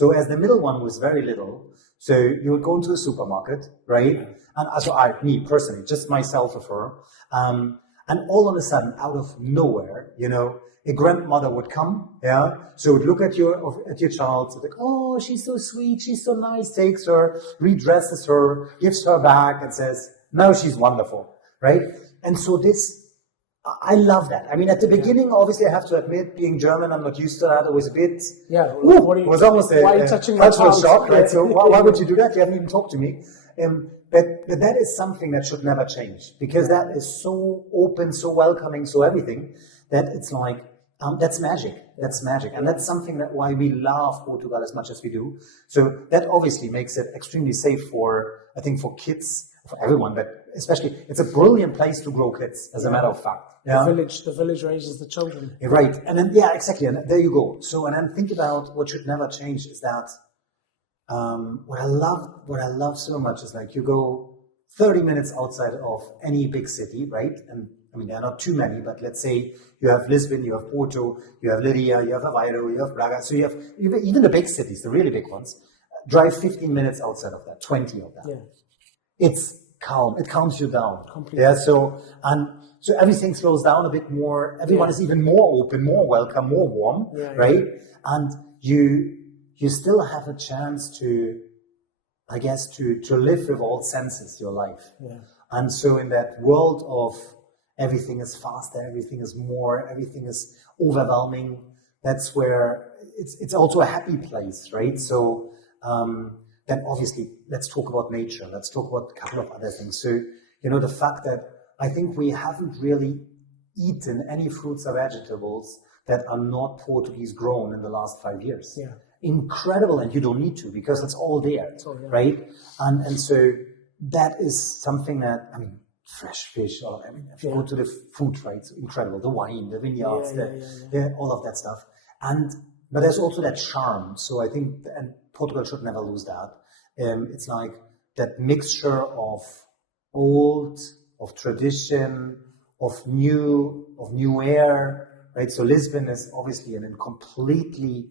So as the middle one was very little, so you would go into a supermarket, right? Yeah. And also me personally, just myself with her, and all of a sudden, out of nowhere, a grandmother would come, yeah. So would look at your child, so like, oh, she's so sweet, she's so nice, takes her, redresses her, gives her back, and says, now she's wonderful, right? And so I love that. I mean, at the beginning, obviously, I have to admit, being German, I'm not used to that. It was a bit, it was almost a cultural shock, right? So why would you do that? You haven't even talked to me. But that is something that should never change, because that is so open, so welcoming, so everything, that it's like, that's magic. That's magic. And that's something that why we love Portugal as much as we do. So that obviously makes it extremely safe for kids, for everyone, but especially, it's a brilliant place to grow kids, as a matter of fact. Yeah? The village raises the children. Right. And then, exactly. And there you go. So, and then think about what should never change is that, what I love so much is like you go 30 minutes outside of any big city, right? And I mean, there are not too many, but let's say you have Lisbon, you have Porto, you have Lydia, you have Aveiro, you have Braga. So you have even the big cities, the really big ones. Drive 15 minutes outside of that, 20 of that. Yeah. It's calm. It calms you down. Completely. Yeah. So everything slows down a bit more. Everyone is even more open, more welcome, more warm, right? And you still have a chance to, I guess, to live with all senses your life. Yeah. And so in that world of everything is faster, everything is more, everything is overwhelming, that's where it's also a happy place, right? So then obviously, let's talk about nature. Let's talk about a couple of other things. So, the fact that I think we haven't really eaten any fruits or vegetables that are not Portuguese grown in the last 5 years. Yeah. Incredible, and you don't need to, because it's all there, right? And so that is something that, I mean, fresh fish, or I mean, if you go to the food, right, it's incredible. The wine, the vineyards, all of that stuff. But there's also that charm. So I think, and Portugal should never lose that. It's like that mixture of old, of tradition, of new air, right? So Lisbon is obviously a completely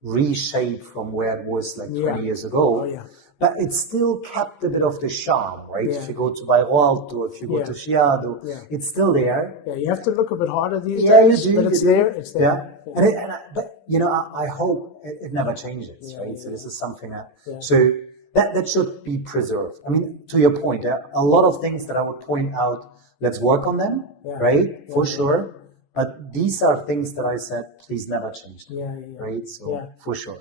reshaped from where it was like 20 years ago. Oh, yeah. But it still kept a bit of the charm, right? Yeah. If you go to Bairro Alto, if you go to Chiado, it's still there. Yeah, you have to look a bit harder these days, but it's there. It's there. Yeah. But I hope it never changes, right? So this is something that should be preserved. I mean, to your point, a lot of things that I would point out, let's work on them, right? For sure. But these are things that I said, please never change them, right? So for sure.